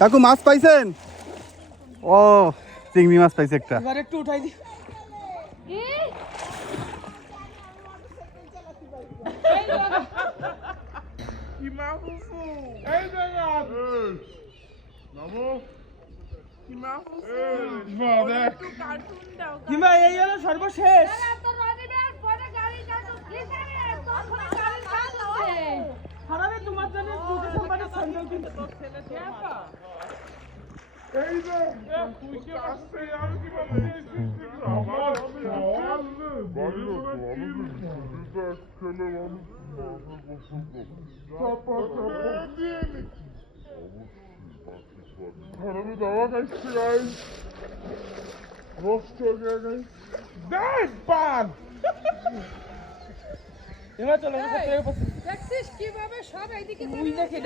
কাকু মাছ পাইছেন? ও চিংড়ি মাছ পাইছে একটা। এবার একটু উঠাই দি। হিমা এই হলো সর্বশেষ। Ya guys. Dad, bad. হিমা চলো আমি দেখছিস কীভাবে সব এইদিকে তুই দেখে